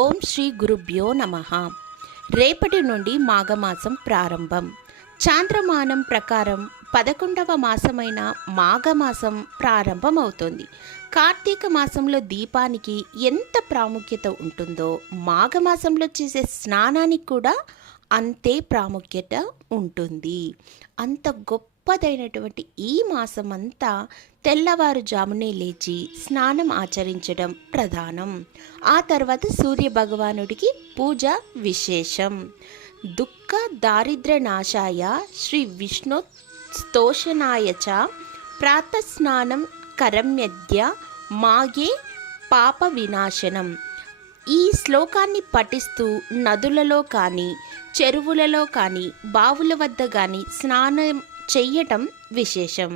ఓం శ్రీ గురుభ్యో నమః. రేపటి నుండి మాఘమాసం ప్రారంభం. చాంద్రమానం ప్రకారం 11వ మాసమైన మాఘమాసం ప్రారంభమవుతుంది. కార్తీక మాసంలో దీపానికి ఎంత ప్రాముఖ్యత ఉంటుందో మాఘమాసంలో చేసే స్నానానికి కూడా అంతే ప్రాముఖ్యత ఉంటుంది. అంత గొప్పదైనటువంటి ఈ మాసం అంతా తెల్లవారుజామునే లేచి స్నానం ఆచరించడం ప్రధానం. ఆ తర్వాత సూర్య భగవానుడికి పూజ విశేషం. దుఃఖ దారిద్ర్య నాశాయ శ్రీ విష్ణు స్తోషనాయ చ ప్రాతస్నానం కరమ్యద్య మాగే పాప వినాశనం. ఈ శ్లోకాన్ని పఠిస్తూ నదులలో కానీ చెరువులలో కానీ బావుల వద్ద కానీ స్నానం చెయ్యటం విశేషం.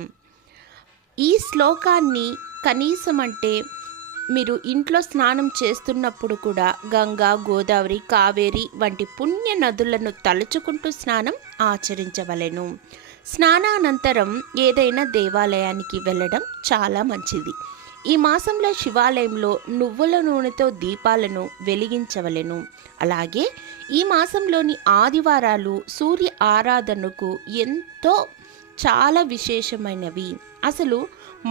ఈ శ్లోకాన్ని కనీసం అంటే మీరు ఇంట్లో స్నానం చేస్తున్నప్పుడు కూడా గంగా, గోదావరి, కావేరి వంటి పుణ్య నదులను తలుచుకుంటూ స్నానం ఆచరించవలెను. స్నానానంతరం ఏదైనా దేవాలయానికి వెళ్ళడం చాలా మంచిది. ఈ మాసంలో శివాలయంలో నువ్వుల నూనెతో దీపాలను వెలిగించవలెను. అలాగే ఈ మాసంలోని ఆదివారాలు సూర్య ఆరాధనకు ఎంతో చాలా విశేషమైనవి. అసలు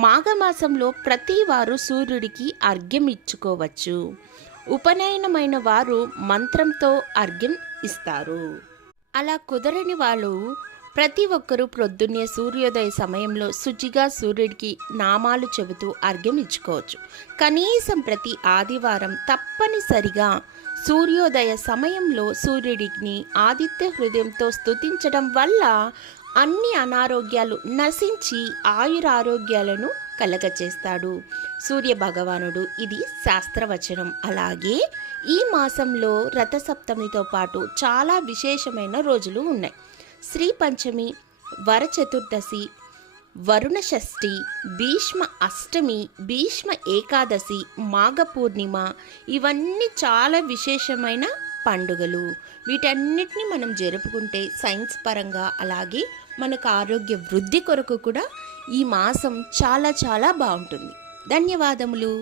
మాఘమాసంలో ప్రతి వారు సూర్యుడికి అర్ఘ్యం ఇచ్చుకోవచ్చు. ఉపనయనమైన వారు మంత్రంతో అర్ఘ్యం ఇస్తారు. అలా కుదరని వాళ్ళు ప్రతి ఒక్కరూ ప్రొద్దున్నే సూర్యోదయ సమయంలో శుచిగా సూర్యుడికి నామాలు చెబుతూ అర్ఘ్యం ఇచ్చుకోవచ్చు. కనీసం ప్రతి ఆదివారం తప్పనిసరిగా సూర్యోదయ సమయంలో సూర్యుడిని ఆదిత్య హృదయంతో స్తుతించడం వల్ల అన్ని అనారోగ్యాలు నశించి ఆయురారోగ్యాలను కలగచేస్తాడు సూర్య భగవానుడు. ఇది శాస్త్రవచనం. అలాగే ఈ మాసంలో రథసప్తమితో పాటు చాలా విశేషమైన రోజులు ఉన్నాయి. శ్రీ పంచమి, వర చతుర్దశి, వరుణ షష్ఠి, భీష్మ అష్టమి, భీష్మ ఏకాదశి, మాఘ పూర్ణిమ ఇవన్నీ చాలా విశేషమైన పండుగలు. వీటన్నిటిని మనం జరుపుకుంటే సైన్స్ పరంగా అలాగే మనకు ఆరోగ్య వృద్ధి కొరకు కూడా ఈ మాసం చాలా చాలా బాగుంటుంది. ధన్యవాదములు.